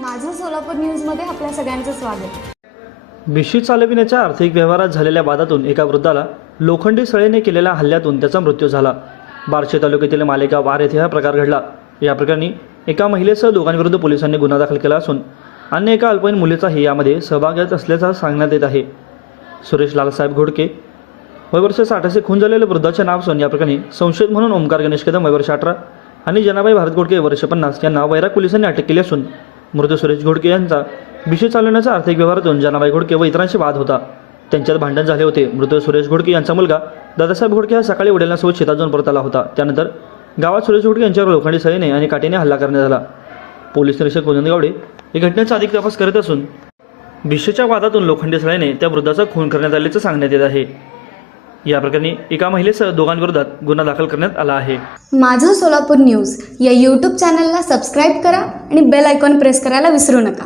माझं सोलापूर न्यूजमध्ये आपल्या सगळ्यांचं स्वागत. मिश्री चालविण्याच्या आर्थिक व्यवहारात झालेल्या वादातून एका वृद्धाला लोखंडी सळेने केलेल्या हल्ल्यातून त्याचा मृत्यू झाला. बार्शी तालुक्यातील मालेगाव वार येथे हा प्रकार घडला. या प्रकरणी एका महिलेसह दोघांविरुद्ध पोलिसांनी गुन्हा दाखल केला असून अन्य एका अल्पवयीन मुलीचाही यामध्ये सहभाग असल्याचा सांगण्यात येत आहे. सुरेश लालसाहेब घोडके वयवर्ष साठ असे खून झालेल्या वृद्धाचे नाव असून या प्रकरणी संशयित म्हणून ओमकार गणेश कदम वयवर्ष अठरा आणि जनाबाई भारत घोडके वर्ष पन्नास यांना वैराग पोलिसांनी अटक केली असून मृत सुरेश घोडके यांचा बिशी चालवण्याचा आर्थिक व्यवहारातून जनाबाई घोडके व इतरांशी वाद होता. त्यांच्यात भांडण झाले होते. मृत सुरेश घोडके यांचा मुलगा दादासाहेब घोडके हा सकाळी वडिलांसोबत शेतात जाऊन परत आला होता. त्यानंतर गावात सुरेश घोडके यांच्यावर लोखंडी सळीने आणि काठीने हल्ला करण्यात आला. पोलीस निरीक्षक गोविंद गावडे या घटनेचा अधिक तपास करत असून भिशीच्या वादातून लोखंडी सळीने त्या वृद्धाचा खून करण्यात आल्याचं सांगण्यात येत आहे. या प्रकरणी एका महिलेसह दोघांविरोधात गुन्हा दाखल करण्यात आला आहे. माझं सोलापूर न्यूज या यूट्यूब चॅनलला सबस्क्राईब करा आणि बेल आयकॉन प्रेस करायला विसरू नका.